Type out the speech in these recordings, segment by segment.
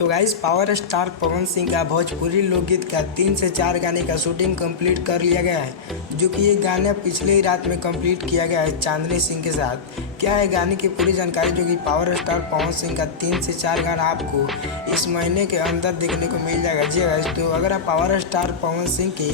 तो guys power star Pawan Singh का भोजपुरी लोकगीत का 3 से 4 गाने का शूटिंग कंप्लीट कर लिया गया है, जो कि ये गाना पिछले ही रात में कंप्लीट किया गया है चांदनी सिंह के साथ। क्या है गाने की पूरी जानकारी, जो कि पावर स्टार पवन सिंह का 3 से 4 गाना आपको इस महीने के अंदर देखने को मिल जाएगा। जी गाइस, तो अगर आप पावर स्टार पवन सिंह के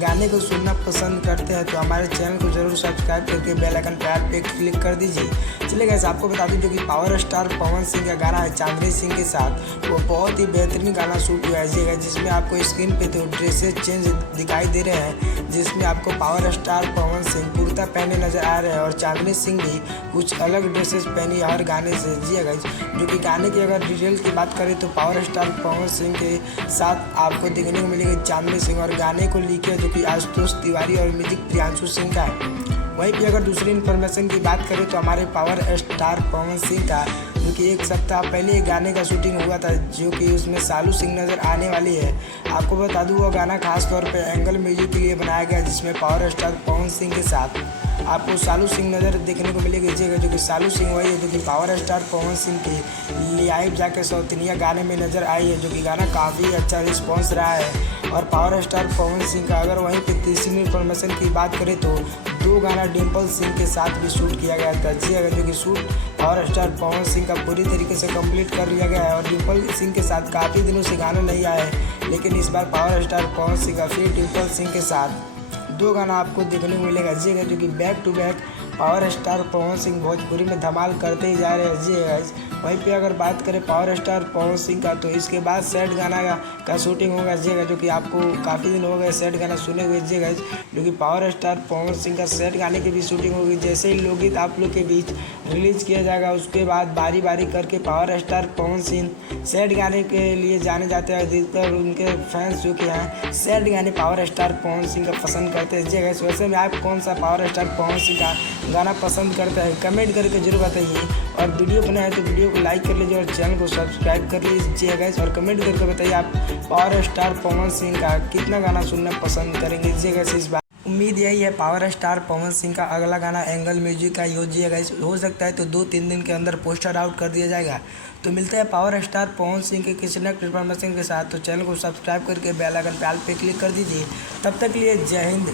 गाने को सुनना पसंद करते हैं तो हमारे चैनल को जरूर सब्सक्राइब करके बेल आइकन पे क्लिक कर दीजिए। चलिए गाइस, आपको बता दूं, जो कि पावर स्टार पवन सिंह का गाना है चांदनी सिंह के साथ, वो बहुत ही बेहतरीन गाना शूट हुआ है, जिसमें आपको स्क्रीन पे तो ड्रेसेस चेंज दिखाई दे रहे हैं, जिसमें आपको पावर स्टार पवन सिंह कुर्ता पहने नजर आ रहे हैं और चांदनी सिंह भी कुछ अलग ड्रेसेस पहनी हर गाने से। जी गाइस, जो कि गाने की अगर डिटेल की बात करें तो पावर स्टार पवन सिंह के साथ आपको देखने को मिलेगी चांदनी सिंह, और गाने को लिखे जो कि आशुतोष तिवारी और म्यूजिक प्रियांशु सिंह का है। वहीं पे अगर दूसरी इन्फॉर्मेशन की बात करें तो हमारे पावर स्टार पवन सिंह का जो कि एक सप्ताह पहले एक गाने का शूटिंग हुआ था, जो कि उसमें सालू सिंह नज़र आने वाली है। आपको बता दूं, वो गाना खास तौर पे एंगल म्यूजिक के लिए बनाया गया, जिसमें पावर स्टार पवन सिंह के साथ आपको सालू सिंह नज़र देखने को मिलेगी। जो कि सालू सिंह वही है जो कि पावर स्टार पवन सिंह के लाइव जाके सौतनिया गाने में नज़र आई है, जो कि गाना काफ़ी अच्छा रिस्पॉन्स रहा है। और पावर स्टार पवन सिंह का अगर वहीं पे तीसरी इन्फॉर्मेशन की बात करें तो 2 गाना डिम्पल सिंह के साथ भी शूट किया गया था। जी अगर जो कि shoot power star Pawan Singh का पूरी तरीके से कंप्लीट कर लिया गया है, और डिम्पल सिंह के साथ काफ़ी दिनों से गाना नहीं आया है, लेकिन इस बार पावर स्टार पवन सिंह का फिर डिम्पल सिंह के साथ 2 गाना आपको देखने को मिलेगा। जी जो कि back to back power star Pawan Singh Bhojpuri में धमाल करते ही जा रहे हैं। जी गाइस, वहीं पे अगर बात करें पावर स्टार पवन सिंह का, तो इसके बाद सैड गाना का शूटिंग होगा। जी जो कि आपको काफ़ी दिन हो गए सैड गाना सुने हुए। जी गाइस, जो कि पावर स्टार पवन सिंह का सैड गाने की भी शूटिंग होगी। जैसे ही लोकगीत आप लोग के बीच रिलीज किया जाएगा, उसके बाद बारी बारी करके power star Pawan Singh sad गाने के लिए जाने जाते हैं। अधिकतर उनके फैंस जो कि हैं सैड गाने पावर स्टार पवन सिंह का पसंद करते हैं। जी गाइस, वैसे में आप कौन सा पावर स्टार पवन सिंह का गाना पसंद करता है, कमेंट करके जरूर बताइए। और वीडियो बनाए तो वीडियो को लाइक कर लीजिए और चैनल को सब्सक्राइब कर लीजिए गाइस, और कमेंट करके बताइए आप पावर स्टार पवन सिंह का कितना गाना सुनना पसंद करेंगे। जी गाइस, इस बार उम्मीद यही है पावर स्टार पवन सिंह का अगला गाना एंगल म्यूजिक का यूज गाइस, हो सकता है तो 2-3 दिन के अंदर पोस्टर आउट कर दिया जाएगा। तो मिलते हैं पावर स्टार पवन सिंह के किसी नेक्स्ट इन्फॉर्मेशन के साथ। तो चैनल को सब्सक्राइब करके बेल आइकन पे ऑल पे क्लिक कर दीजिए। तब तक के लिए जय हिंद।